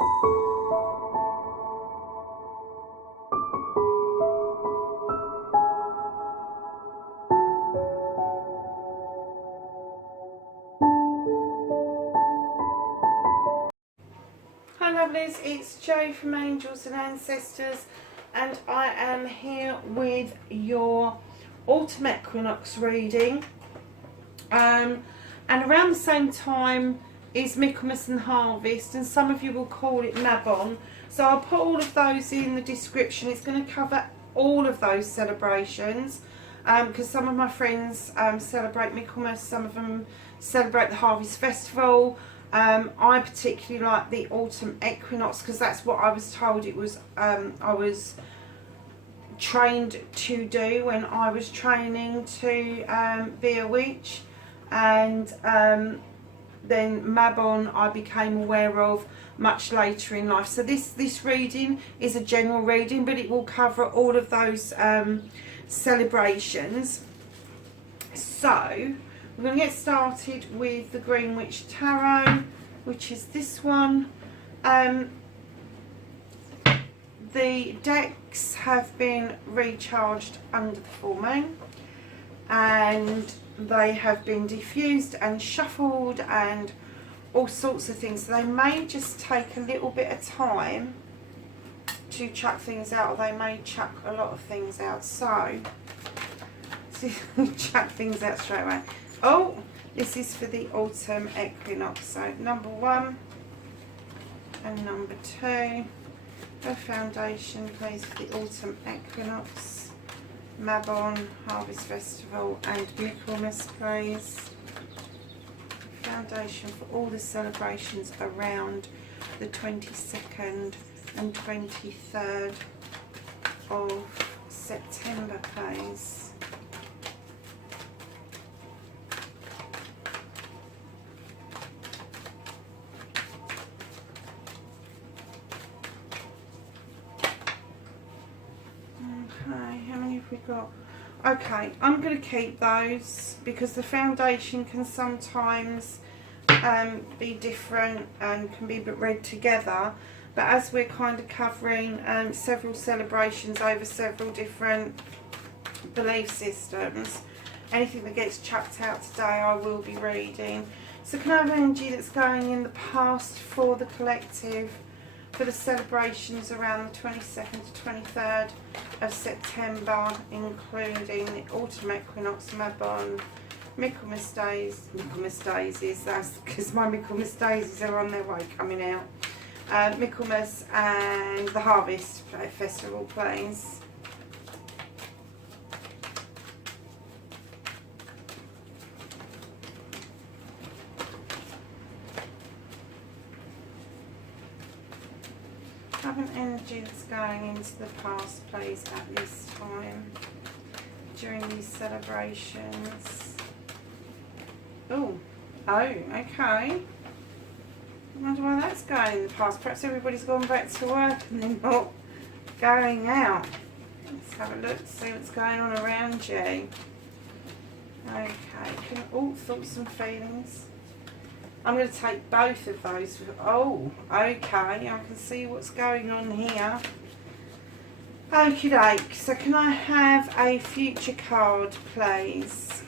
Hi lovelies, it's Jo from Angels and Ancestors, and I am here with your autumn equinox reading. And around the same time is Michaelmas and Harvest, and some of you will call it Mabon. So I'll put all of those in the description. It's going to cover all of those celebrations, because some of my friends celebrate Michaelmas, some of them celebrate the Harvest Festival. I particularly like the autumn equinox because that's what I was told it was. I was trained to do when I was training to be a witch, and then Mabon I became aware of much later in life. So this reading is a general reading, but it will cover all of those celebrations. So we're going to get started with the Green Witch Tarot, which is this one. The decks have been recharged under the full moon, and they have been diffused and shuffled and all sorts of things. So they may just take a little bit of time to chuck things out, or they may chuck a lot of things out. So chuck things out straight away. Oh, this is for the autumn equinox. So number 1 and number 2. A foundation please for the autumn equinox, Mabon, Harvest Festival and Michaelmas please. Foundation for all the celebrations around the 22nd and 23rd of September please. We got, okay, I'm going to keep those because the foundation can sometimes be different and can be read together, but as we're kind of covering several celebrations over several different belief systems, anything that gets chucked out today I will be reading. So can I have energy that's going in the past for the collective for the celebrations around the 22nd to 23rd of September, including the autumn equinox, Mabon, Michaelmas daisies, that's because my Michaelmas daisies are on their way coming out, Michaelmas and the Harvest Festival please. Have an energy that's going into the past please at this time during these celebrations. Oh, okay. I wonder why that's going in the past. Perhaps everybody's gone back to work and they're not going out. Let's have a look, see what's going on around you. Okay, thoughts and feelings. I'm going to take both of those. Oh, okay, I can see what's going on here. Okie doke, so can I have a future card, please,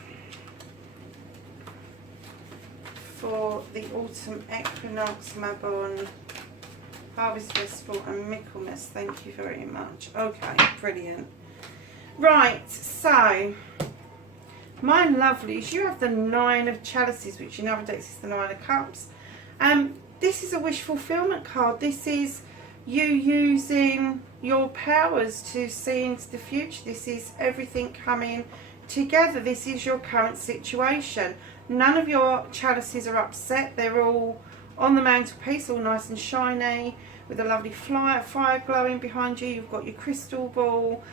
for the autumn equinox, Mabon, Harvest Festival and Michaelmas? Thank you very much. Okay, brilliant. Right, so my lovelies, you have the 9 of Chalices, which in other decks is the 9 of Cups. This is a wish fulfillment card. This is you using your powers to see into the future. This is everything coming together. This is your current situation. None of your chalices are upset. They're all on the mantelpiece, all nice and shiny, with a lovely fire glowing behind you. You've got your crystal ball.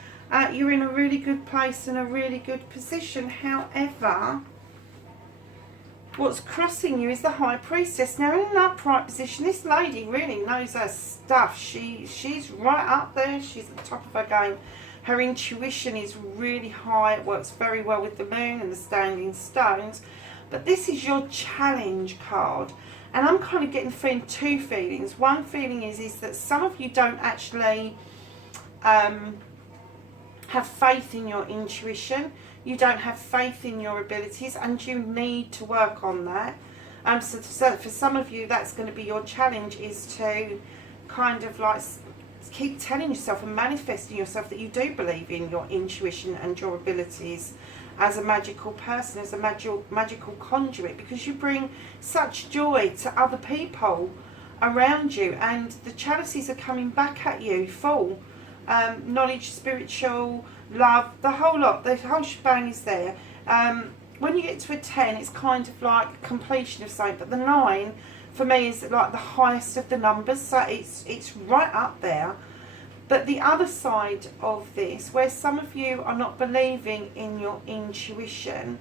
You're in a really good place and a really good position. However, what's crossing you is the High Priestess. Now, in an upright position, this lady really knows her stuff. She's right up there. She's at the top of her game. Her intuition is really high. It works very well with the moon and the standing stones. But this is your challenge card. And I'm kind of getting feeling two feelings. One feeling is that some of you don't actually have faith in your intuition. You don't have faith in your abilities, and you need to work on that. So for some of you, that's going to be your challenge, is to kind of like keep telling yourself and manifesting yourself that you do believe in your intuition and your abilities as a magical person, as a magical conduit, because you bring such joy to other people around you, and the chalices are coming back at you full. Knowledge, spiritual, love, the whole lot, the whole shebang is there. When you get to a 10, it's kind of like completion of something, but the 9 for me is like the highest of the numbers, so it's right up there. But the other side of this, where some of you are not believing in your intuition,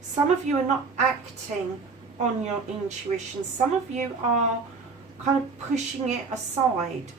some of you are not acting on your intuition, some of you are kind of pushing it aside.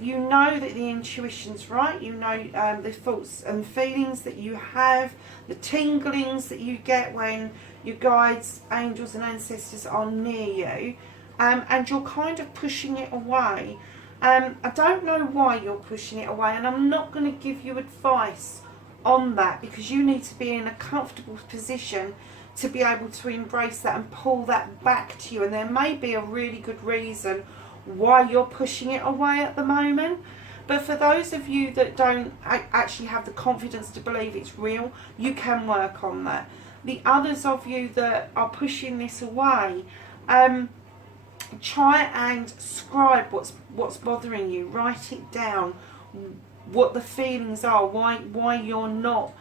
You know that the intuition's right, you know the thoughts and feelings that you have, the tinglings that you get when your guides, angels and ancestors are near you, and you're kind of pushing it away. I don't know why you're pushing it away, and I'm not going to give you advice on that, because you need to be in a comfortable position to be able to embrace that and pull that back to you. And there may be a really good reason why you're pushing it away at the moment. But for those of you that don't actually have the confidence to believe it's real, you can work on that. The others of you that are pushing this away, try and scribe what's bothering you. Write it down, what the feelings are, why you're not,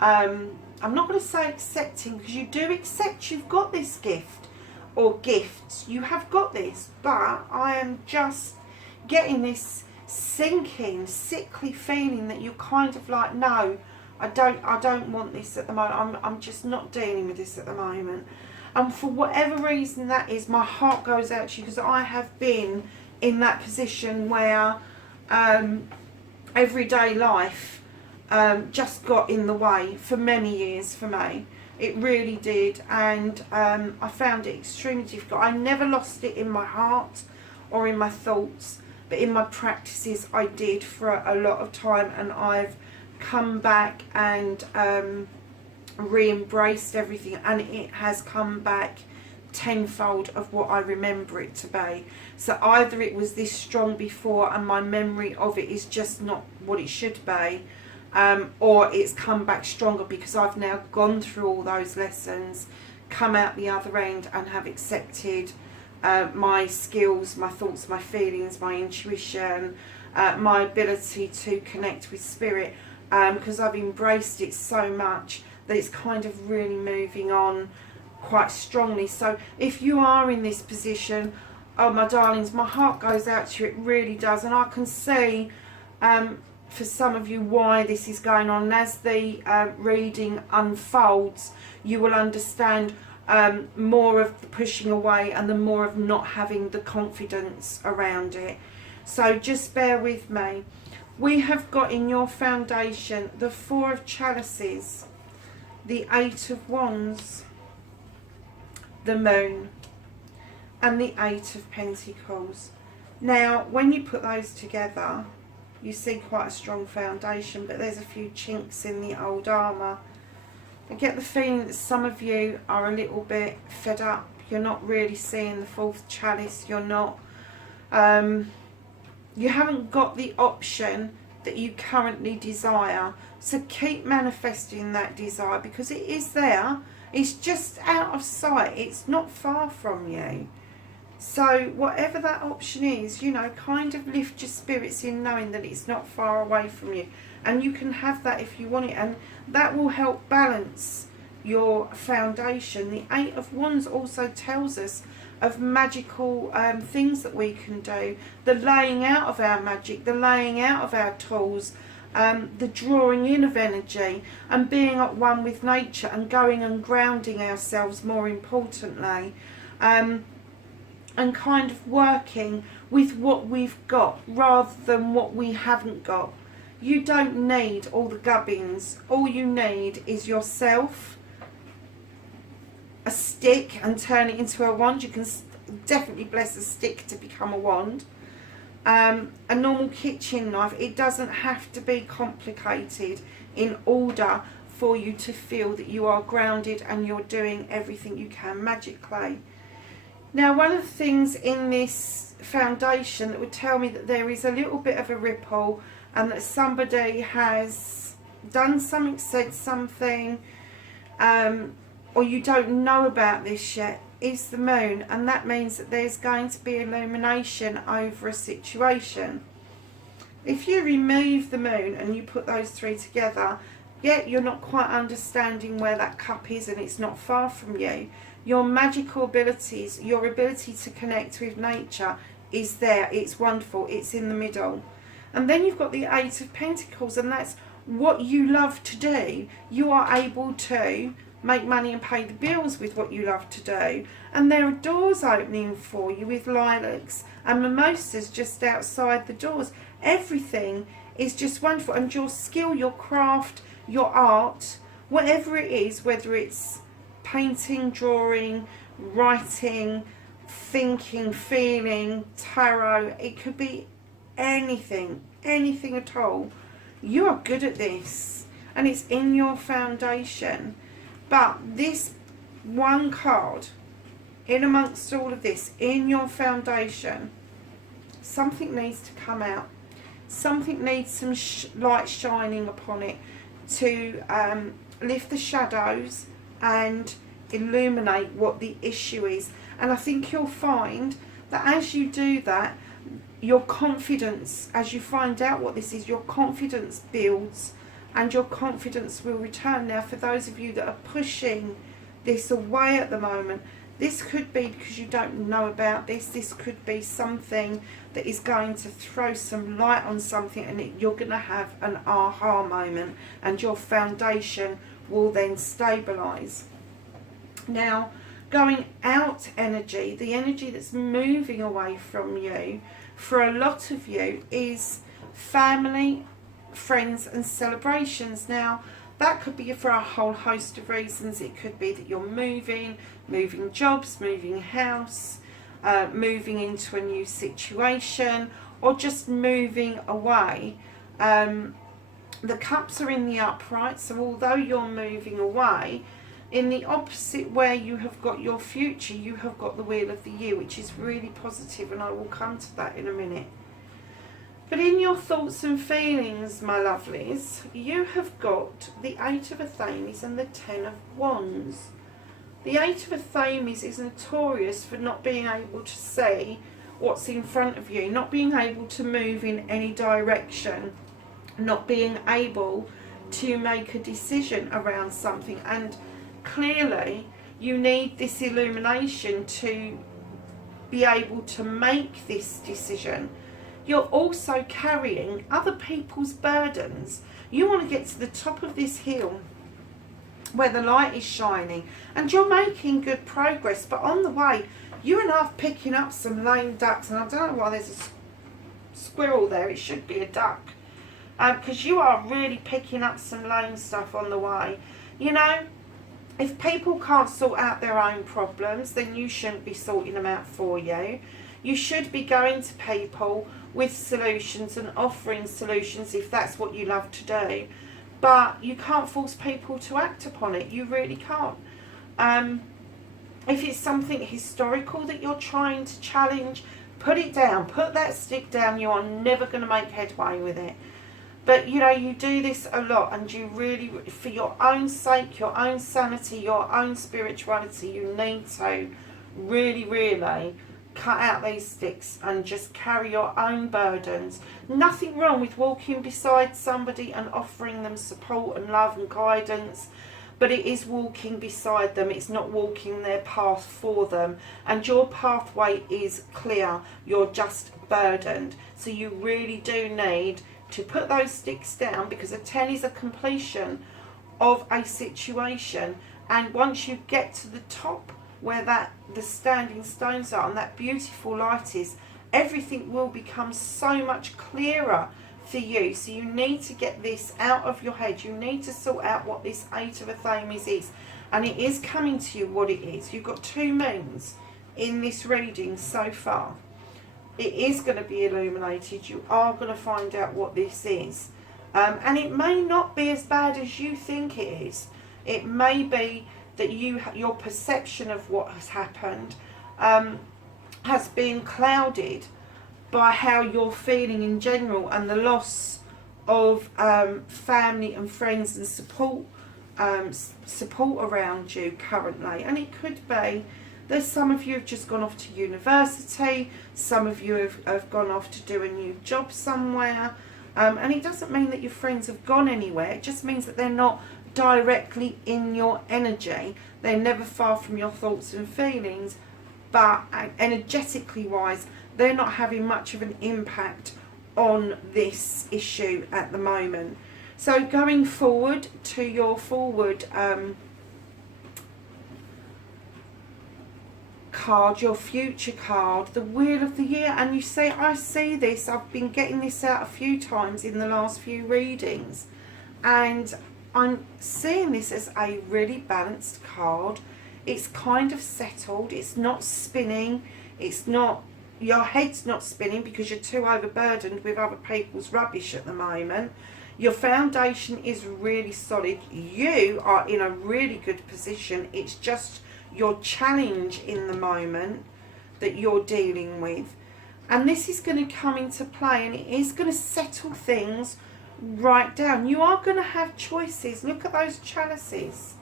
I'm not going to say accepting, because you do accept you've got this gift or gifts, you have got this, but I am just getting this sinking, sickly feeling that you're kind of like, no, I don't want this at the moment, I'm just not dealing with this at the moment. And for whatever reason that is, my heart goes out to you, because I have been in that position where everyday life just got in the way for many years for me. It really did, and I found it extremely difficult. I never lost it in my heart or in my thoughts, but in my practices I did for a lot of time, and I've come back and re-embraced everything, and it has come back tenfold of what I remember it to be. So either it was this strong before and my memory of it is just not what it should be, or it's come back stronger because I've now gone through all those lessons, come out the other end and have accepted my skills, my thoughts, my feelings, my intuition, my ability to connect with spirit, because I've embraced it so much that it's kind of really moving on quite strongly. So if you are in this position, oh my darlings, my heart goes out to you, it really does, and I can see for some of you why this is going on. And as the reading unfolds, you will understand more of the pushing away and the more of not having the confidence around it. So just bear with me. We have got in your foundation the 4 of Chalices, the 8 of Wands, the Moon, and the 8 of Pentacles. Now, when you put those together, you see quite a strong foundation, but there's a few chinks in the old armour. I get the feeling that some of you are a little bit fed up. You're not really seeing the 4th chalice. You're not, you haven't got the option that you currently desire. So keep manifesting that desire, because it is there. It's just out of sight. It's not far from you. So whatever that option is, you know, kind of lift your spirits in knowing that it's not far away from you. And you can have that if you want it. And that will help balance your foundation. The 8 of Wands also tells us of magical things that we can do. The laying out of our magic, the laying out of our tools, the drawing in of energy, and being at one with nature, and going and grounding ourselves, more importantly. And kind of working with what we've got rather than what we haven't got. You don't need all the gubbins. All you need is yourself, a stick, and turn it into a wand. You can definitely bless a stick to become a wand. A normal kitchen knife. It doesn't have to be complicated in order for you to feel that you are grounded and you're doing everything you can. Magic clay. Now, one of the things in this foundation that would tell me that there is a little bit of a ripple and that somebody has done something, said something, or you don't know about this yet, is the moon. And that means that there's going to be illumination over a situation. If you remove the moon and you put those three together, yet you're not quite understanding where that cup is and it's not far from you. Your magical abilities, your ability to connect with nature is there. It's wonderful. It's in the middle. And then you've got the Eight of Pentacles, and that's what you love to do. You are able to make money and pay the bills with what you love to do. And there are doors opening for you with lilacs and mimosas just outside the doors. Everything is just wonderful. And your skill, your craft, your art, whatever it is, whether it's painting, drawing, writing, thinking, feeling, tarot, it could be anything at all. You are good at this and it's in your foundation. But this one card, in amongst all of this, in your foundation, something needs to come out. Something needs some light shining upon it to lift the shadows and illuminate what the issue is. And I think you'll find that as you do that, your confidence, as you find out what this is, your confidence builds and your confidence will return. Now, for those of you that are pushing this away at the moment, this could be because you don't know about this. This could be something that is going to throw some light on something, and you're going to have an aha moment, and your foundation will then stabilize. Now, going out energy, the energy that's moving away from you, for a lot of you, is family, friends and celebrations. Now, that could be for a whole host of reasons. It could be that you're moving jobs, moving house, moving into a new situation, or just moving away. The cups are in the upright, so although you're moving away, in the opposite where you have got your future, you have got the Wheel of the Year, which is really positive, and I will come to that in a minute. But in your thoughts and feelings, my lovelies, you have got the Eight of Athames and the Ten of Wands. The Eight of Athames is notorious for not being able to see what's in front of you, not being able to move in any direction, not being able to make a decision around something. And clearly you need this illumination to be able to make this decision. You're also carrying other people's burdens. You want to get to the top of this hill where the light is shining, and you're making good progress, but on the way you and I are picking up some lame ducks, and I don't know why there's a squirrel there. It should be a duck, because you are really picking up some lame stuff on the way. You know, if people can't sort out their own problems, then you shouldn't be sorting them out for you. You should be going to people with solutions and offering solutions if that's what you love to do. But you can't force people to act upon it. You really can't. If it's something historical that you're trying to challenge, put it down. Put that stick down. You are never going to make headway with it. But, you know, you do this a lot, and you really, for your own sake, your own sanity, your own spirituality, you need to really, really cut out these sticks and just carry your own burdens. Nothing wrong with walking beside somebody and offering them support and love and guidance, but it is walking beside them. It's not walking their path for them, and your pathway is clear. You're just burdened, so you really do need to put those sticks down, because a 10 is a completion of a situation, and once you get to the top where the standing stones are and that beautiful light is, everything will become so much clearer for you. So you need to get this out of your head. You need to sort out what this Eight of Athames is, and it is coming to you what it is. You've got two moons in this reading so far. It is going to be illuminated. You are going to find out what this is. And it may not be as bad as you think it is. It may be that your perception of what has happened has been clouded by how you're feeling in general, and the loss of family and friends and support around you currently. And it could be that some of you have just gone off to university, some of you have gone off to do a new job somewhere, and it doesn't mean that your friends have gone anywhere. It just means that they're not directly in your energy. They're never far from your thoughts and feelings, but energetically wise, they're not having much of an impact on this issue at the moment. So going forward to your forward card, your future card, the Wheel of the Year, and you say, I see this, I've been getting this out a few times in the last few readings, and I'm seeing this as a really balanced card. It's kind of settled, it's not spinning, it's not, your head's not spinning because you're too overburdened with other people's rubbish at the moment. Your foundation is really solid. You are in a really good position. It's just your challenge in the moment that you're dealing with. And this is going to come into play, and it is going to settle things right down. You are going to have choices. Look at those chalices.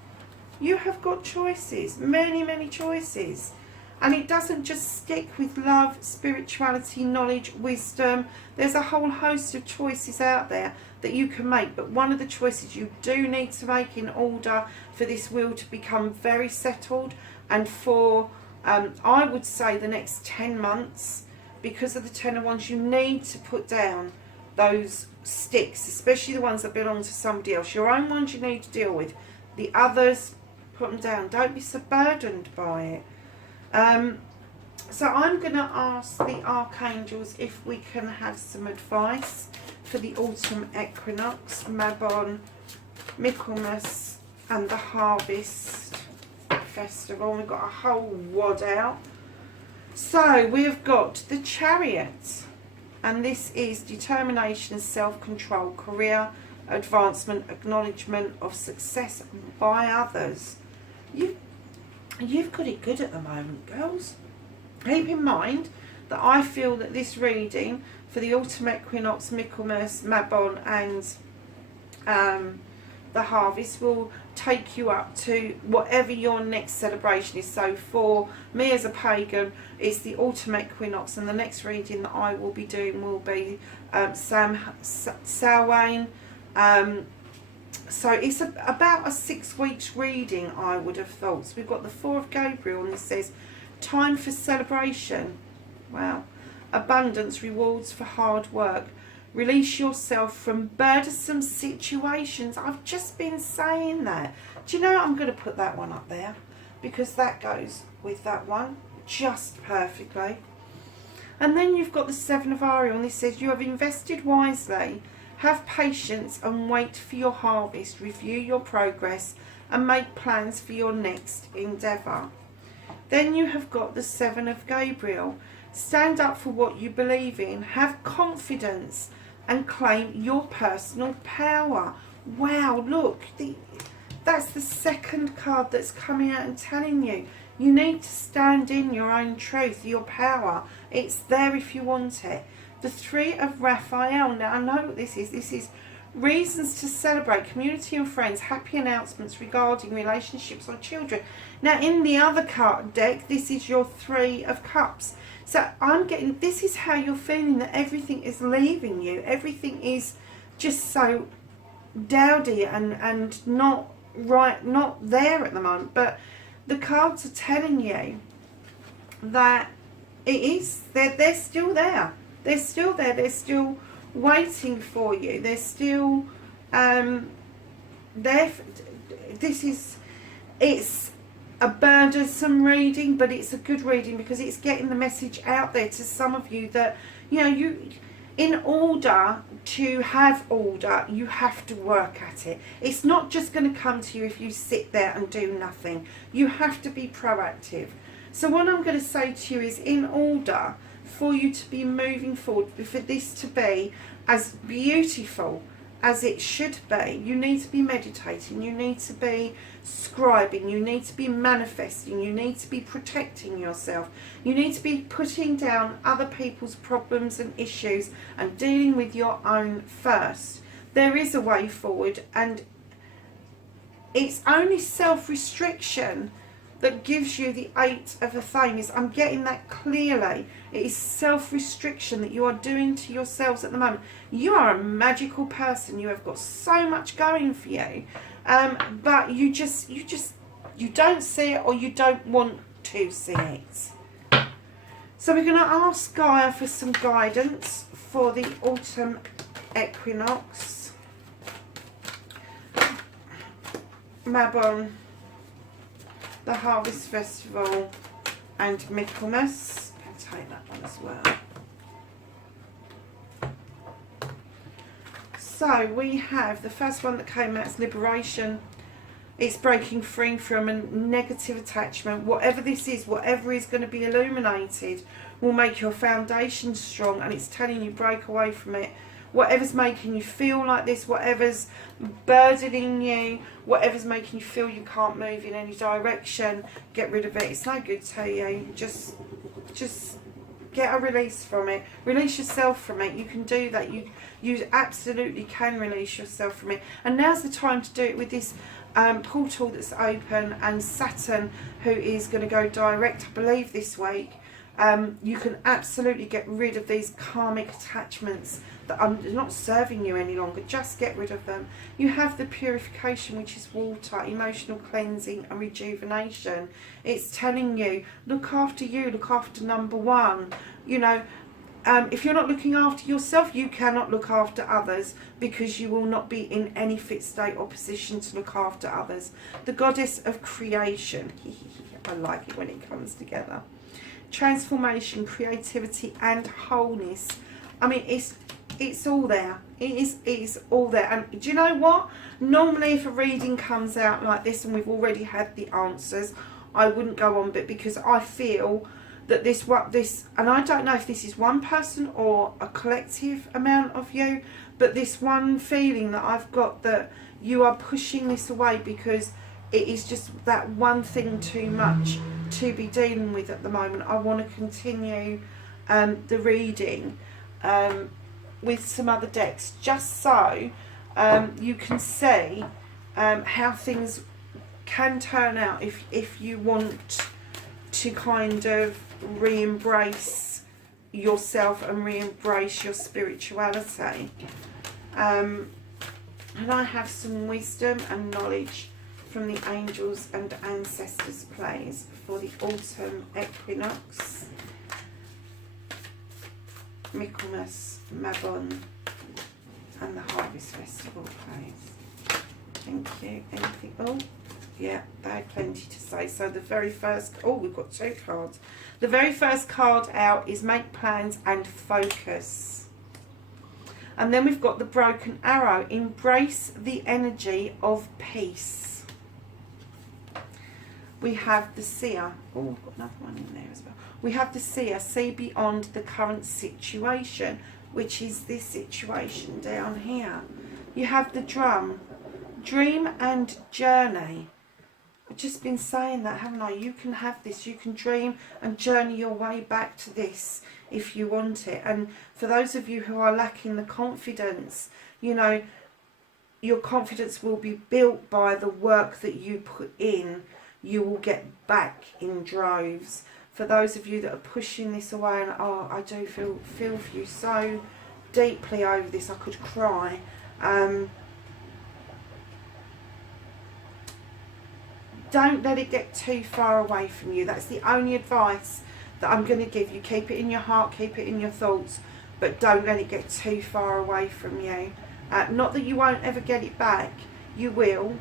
You have got choices, many, many choices. And it doesn't just stick with love, spirituality, knowledge, wisdom. There's a whole host of choices out there that you can make. But one of the choices you do need to make in order for this wheel to become very settled, and for, I would say, the next 10 months, because of the Ten of Wands, you need to put down those sticks, especially the ones that belong to somebody else. Your own ones you need to deal with. The others, put them down. Don't be so burdened by it. So I'm going to ask the archangels if we can have some advice for the autumn equinox, Mabon, Michaelmas and the harvest festival. We've got a whole wad out. So we've got the Chariot, and this is determination, self-control, career advancement, acknowledgement of success by others. You've got it good at the moment, girls. Keep in mind that I feel that this reading for the autumn equinox, Michaelmas, Mabon and the harvest will take you up to whatever your next celebration is. So for me as a pagan, it's the autumn equinox, and the next reading that I will be doing will be Samhain. So it's about a 6 weeks reading, I would have thought. So we've got the Four of Gabriel, and this says, time for celebration. Wow. Abundance, rewards for hard work. Release yourself from burdensome situations. I've just been saying that. Do you know, I'm going to put that one up there, because that goes with that one just perfectly. And then you've got the Seven of Ariel, and this says, you have invested wisely. Have patience and wait for your harvest. Review your progress and make plans for your next endeavour. Then you have got the Seven of Gabriel. Stand up for what you believe in. Have confidence and claim your personal power. Wow, look. That's the second card that's coming out and telling you. You need to stand in your own truth, your power. It's there if you want it. The Three of Raphael. Now, I know what this is. This is reasons to celebrate, community and friends, happy announcements regarding relationships or children. Now, in the other card deck, this is your Three of Cups. So I'm getting, this is how you're feeling, that everything is leaving you. Everything is just so dowdy and not right, not there at the moment. But the cards are telling you that it is, they're still there. They're still there. They're still waiting for you. They're still there. It's a burdensome reading, but it's a good reading because it's getting the message out there to some of you that, you know, in order to have order, you have to work at it. It's not just going to come to you if you sit there and do nothing. You have to be proactive. So what I'm going to say to you is, in order for you to be moving forward, for this to be as beautiful as it should be, you need to be meditating, you need to be scribing, you need to be manifesting, you need to be protecting yourself, you need to be putting down other people's problems and issues and dealing with your own first. There is a way forward, and it's only self-restriction that gives you the 8 of Athenius. I'm getting that clearly. It is self-restriction that you are doing to yourselves at the moment. You are a magical person. You have got so much going for you, but you don't see it, or you don't want to see it. So we're going to ask Gaia for some guidance for the autumn equinox. Mabon, the Harvest Festival, and Michaelmas. I'll take that one as well. So we have the first one that came out is Liberation. It's breaking free from a negative attachment. Whatever this is, whatever is going to be illuminated, will make your foundation strong, and it's telling you break away from it. Whatever's making you feel like this, whatever's burdening you, whatever's making you feel you can't move in any direction, get rid of it. It's no good to you. Just get a release from it. Release yourself from it. You can do that. You absolutely can release yourself from it. And now's the time to do it with this portal that's open, and Saturn, who is going to go direct, I believe, this week. You can absolutely get rid of these karmic attachments that are not serving you any longer. Just get rid of them. You have the purification, which is water, emotional cleansing and rejuvenation. It's telling you, look after you, look after number one. You know, if you're not looking after yourself, you cannot look after others, because you will not be in any fit state or position to look after others. The goddess of creation. I like it when it comes together. Transformation, creativity and wholeness. I mean, it's all there. It's all there. And do you know what? Normally if a reading comes out like this and we've already had the answers, I wouldn't go on, but because I feel that this, and I don't know if this is one person or a collective amount of you, but this one feeling that I've got, that you are pushing this away because it is just that one thing too much to be dealing with at the moment. I want to continue the reading with some other decks, just so you can see how things can turn out if you want to kind of re-embrace yourself and re-embrace your spirituality. And I have some wisdom and knowledge from the angels and ancestors plays for the autumn equinox, Michaelmas, Mabon, and the Harvest Festival plays. Thank you. Anything? Oh, yeah, they had plenty to say. So the very first, oh, we've got 2 cards. The very first card out is make plans and focus. And then we've got the broken arrow, embrace the energy of peace. We have the seer. Oh, we've got another one in there as well. We have the seer, see beyond the current situation, which is this situation down here. You have the drum, dream and journey. I've just been saying that, haven't I? You can have this. You can dream and journey your way back to this if you want it. And for those of you who are lacking the confidence, you know, your confidence will be built by the work that you put in. You will get back in droves. For those of you that are pushing this away, and oh, I do feel for you so deeply over this, I could cry. Don't let it get too far away from you. That's the only advice that I'm going to give you. Keep it in your heart, keep it in your thoughts, but don't let it get too far away from you. Not that you won't ever get it back, you will,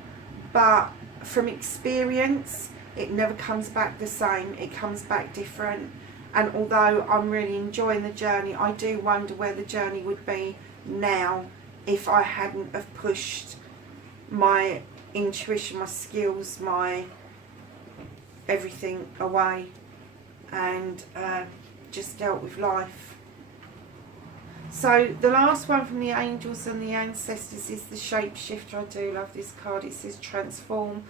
but from experience, it never comes back the same. It comes back different. And although I'm really enjoying the journey, I do wonder where the journey would be now if I hadn't have pushed my intuition, my skills, my everything away. and just dealt with life. So the last one from the angels and the ancestors is the shapeshifter. I do love this card. It says transform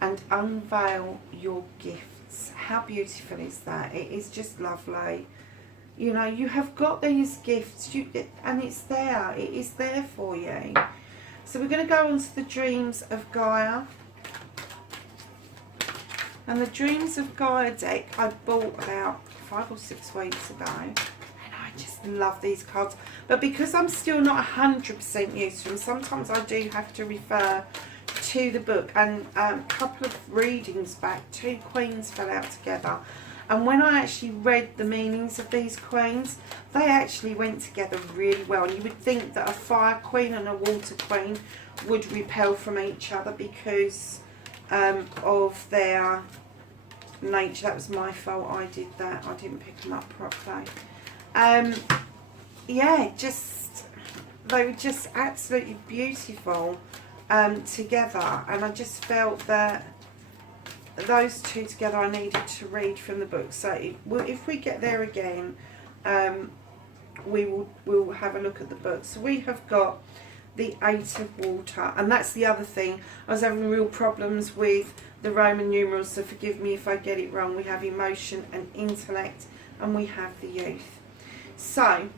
and unveil your gifts. How beautiful is that? It is just lovely. You know, you have got these gifts, and it's there. It is there for you. So we're going to go on to the dreams of Gaia. And the dreams of Gaia deck I bought about 5 or 6 weeks ago. And I just love these cards. But because I'm still not 100% used to them, sometimes I do have to refer to the book. And a couple of readings back, 2 queens fell out together. And when I actually read the meanings of these queens, they actually went together really well. And you would think that a fire queen and a water queen would repel from each other because of their nature. That was my fault. I did that. I didn't pick them up properly. Yeah, they were just absolutely beautiful together. And I just felt that those 2 together I needed to read from the book. So if we get there again, we'll have a look at the book. So we have got the 8 of water, and that's the other thing. I was having real problems with the Roman numerals, so forgive me if I get it wrong. We have emotion and intellect, and we have the youth. So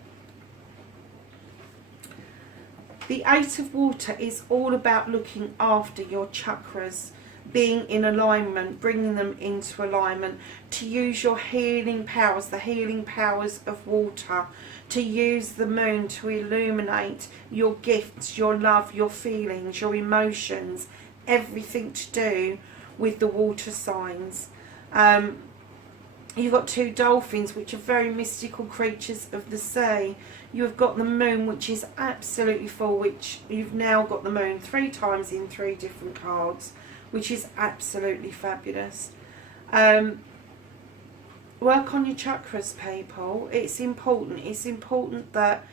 the 8 of water is all about looking after your chakras, being in alignment, bringing them into alignment, to use your healing powers, the healing powers of water, to use the moon to illuminate your gifts, your love, your feelings, your emotions, everything to do with the water signs. You've got 2 dolphins, which are very mystical creatures of the sea. You've got the moon, which is absolutely full, which you've now got the moon 3 times in 3 different cards, which is absolutely fabulous. Work on your chakras, people. It's important. It's important that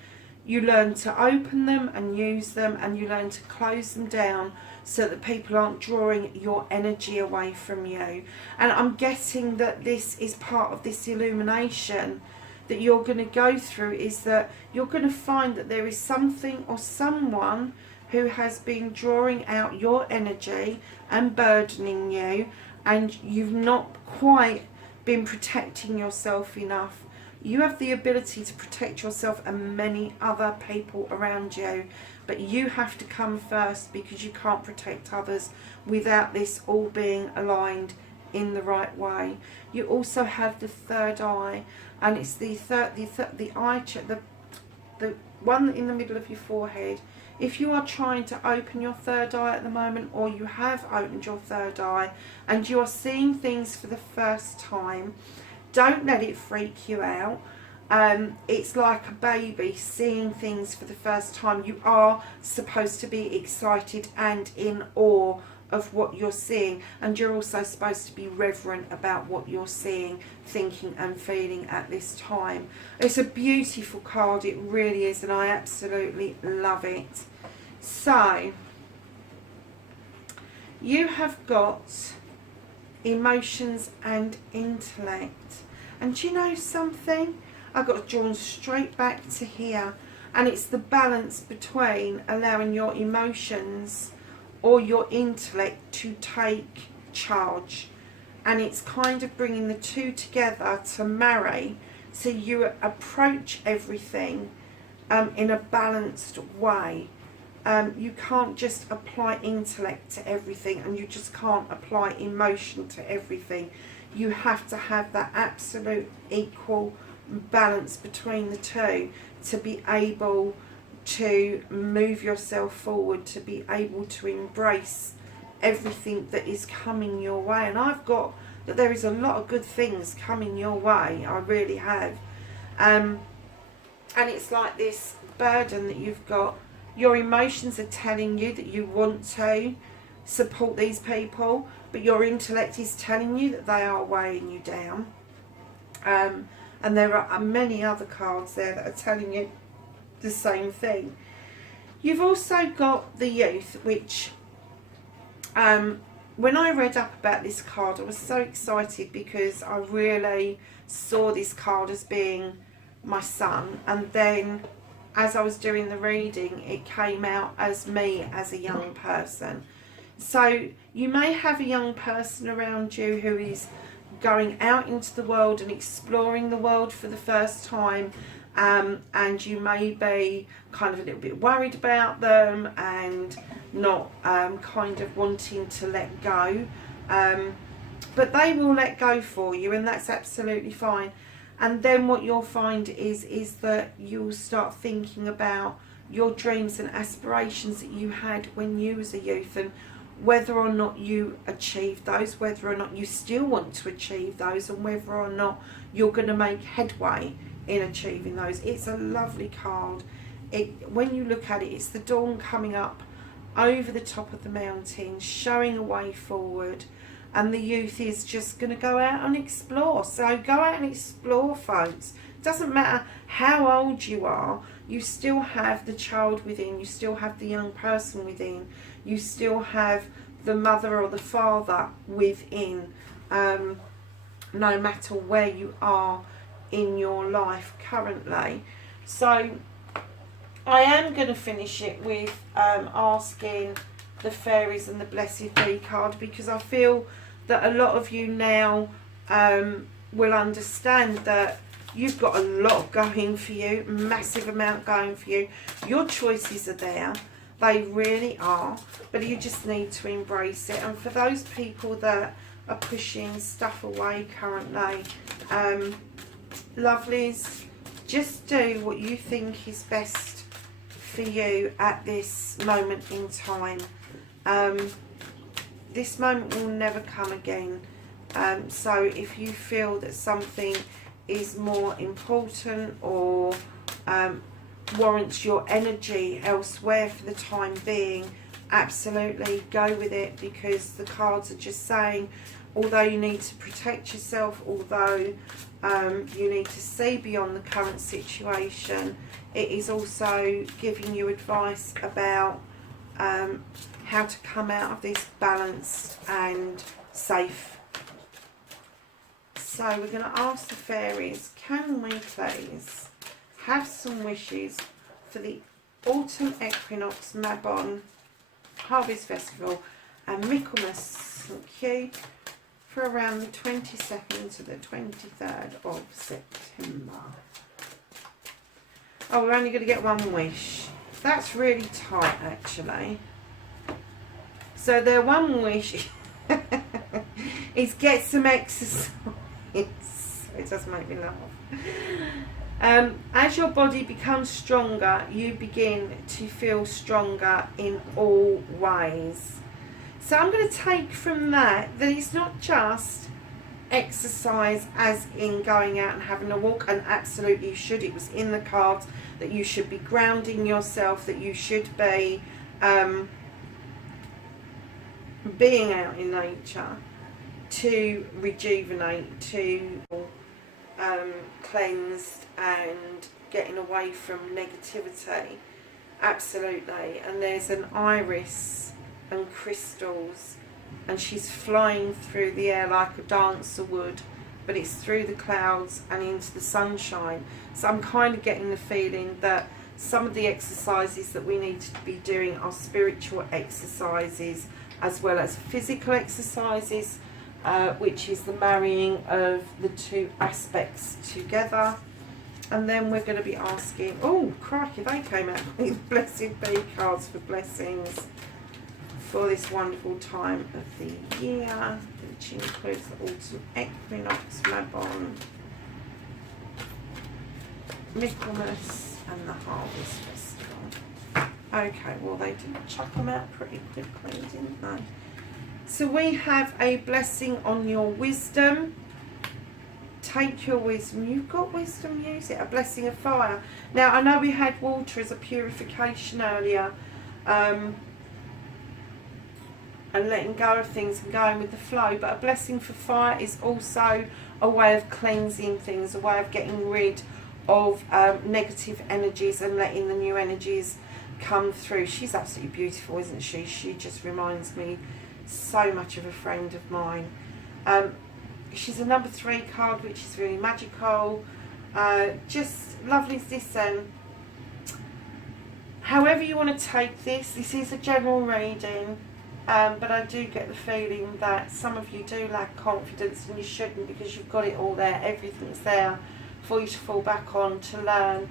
you learn to open them and use them, and you learn to close them down so that people aren't drawing your energy away from you. And I'm guessing that this is part of this illumination that you're going to go through, is that you're going to find that there is something or someone who has been drawing out your energy and burdening you, and you've not quite been protecting yourself enough. You have the ability to protect yourself and many other people around you, but you have to come first, because you can't protect others without this all being aligned in the right way. You also have the 3rd eye, and it's the one in the middle of your forehead. If you are trying to open your 3rd eye at the moment, or you have opened your 3rd eye and you are seeing things for the first time, don't let it freak you out. It's like a baby seeing things for the first time. You are supposed to be excited and in awe of what you're seeing, and you're also supposed to be reverent about what you're seeing, thinking and feeling at this time. It's a beautiful card, it really is, and I absolutely love it. So you have got emotions and intellect, and do you know something? I got drawn straight back to here, and it's the balance between allowing your emotions or your intellect to take charge, and it's kind of bringing the 2 together to marry, so you approach everything in a balanced way. You can't just apply intellect to everything, and you just can't apply emotion to everything. You have to have that absolute equal balance between the 2 to be able to move yourself forward, to be able to embrace everything that is coming your way. And I've got that there is a lot of good things coming your way, I really have. And it's like this burden that you've got. Your emotions are telling you that you want to support these people, but your intellect is telling you that they are weighing you down. And there are many other cards there that are telling you the same thing. You've also got the youth, which when I read up about this card, I was so excited because I really saw this card as being my son, and then as I was doing the reading, it came out as me as a young person. So you may have a young person around you who is going out into the world and exploring the world for the first time, and you may be kind of a little bit worried about them and not kind of wanting to let go, but they will let go for you, and that's absolutely fine. And then what you'll find is that you'll start thinking about your dreams and aspirations that you had when you was a youth, and whether or not you achieved those, whether or not you still want to achieve those, and whether or not you're going to make headway in achieving those. It's a lovely card. When you look at it, it's the dawn coming up over the top of the mountain, showing a way forward, and the youth is just going to go out and explore. So go out and explore, folks. Doesn't matter how old you are, you still have the child within, you still have the young person within, you still have the mother or the father within, no matter where you are in your life currently. So I am going to finish it with asking the fairies and the Blessed Be card, because I feel that a lot of you now will understand that you've got a lot going for you, massive amount going for you. Your choices are there, they really are, but you just need to embrace it. And for those people that are pushing stuff away currently, lovelies, just do what you think is best for you at this moment in time. This moment will never come again, so if you feel that something is more important or warrants your energy elsewhere for the time being, absolutely go with it, because the cards are just saying, although you need to protect yourself, although you need to see beyond the current situation, it is also giving you advice about how to come out of this balanced and safe. So we're going to ask the fairies, can we please have some wishes for the Autumn Equinox Mabon Harvest Festival and Michaelmas, thank you, for around the 22nd to the 23rd of September. Oh, we're only going to get one wish. That's really tight, actually. So their one wish is get some exercise. It does make me laugh. As your body becomes stronger, you begin to feel stronger in all ways. So I'm going to take from that it's not just exercise as in going out and having a walk, and absolutely you should. It was in the cards that you should be grounding yourself, that you should be being out in nature to rejuvenate, to cleanse and getting away from negativity. Absolutely. And there's an iris and crystals, and she's flying through the air like a dancer would, but it's through the clouds and into the sunshine. So I'm kind of getting the feeling that some of the exercises that we need to be doing are spiritual exercises as well as physical exercises, which is the marrying of the two aspects together. And then we're going to be asking, oh crikey, they came out with Blessed Be cards for blessings for this wonderful time of the year, which includes the Autumn Equinox, Mabon, Michaelmas and the Harvest Festival. Okay, well they did chuck them out pretty quickly, didn't they? So we have a blessing on your wisdom. Take your wisdom. You've got wisdom, use it. A blessing of fire. Now, I know we had water as a purification earlier, and letting go of things and going with the flow, but a blessing for fire is also a way of cleansing things, a way of getting rid of negative energies and letting the new energies come through. She's absolutely beautiful, isn't she? She just reminds me so much of a friend of mine. She's a number 3 card, which is really magical. Just lovely. Listen, however you want to take this is a general reading, but I do get the feeling that some of you do lack confidence, and you shouldn't, because you've got it all there. Everything's there for you to fall back on, to learn,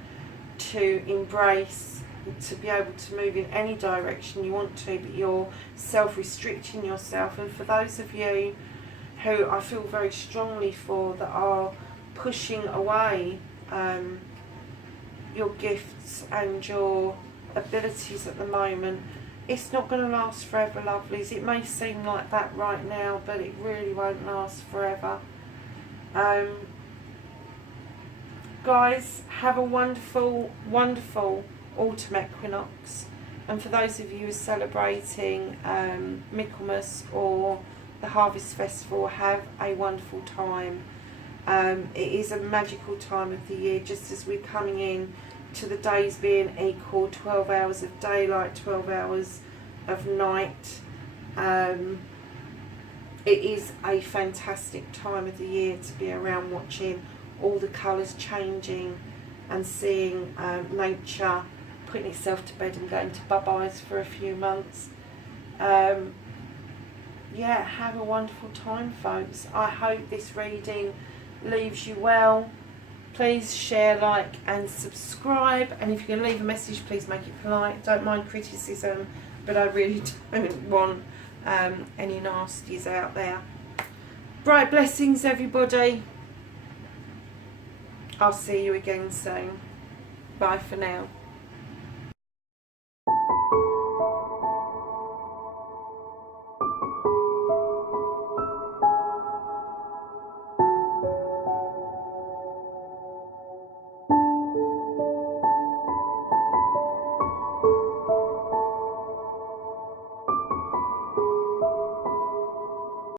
to embrace, to be able to move in any direction you want to, but you're self-restricting yourself. And for those of you who I feel very strongly for, that are pushing away your gifts and your abilities at the moment, it's not going to last forever, lovelies. It may seem like that right now, but it really won't last forever. Guys, have a wonderful, wonderful autumn equinox. And for those of you who are celebrating Michaelmas or the Harvest Festival, have a wonderful time. It is a magical time of the year, just as we're coming in to the days being equal, 12 hours of daylight, 12 hours of night. It is a fantastic time of the year to be around, watching all the colours changing and seeing nature putting itself to bed and going to bye-byes for a few months. Yeah, have a wonderful time, folks. I hope this reading leaves you well. Please share, like and subscribe, and if you're going to leave a message, please make it polite. Don't mind criticism, but I really don't want any nasties out there. Bright blessings, everybody. I'll see you again soon. Bye for now.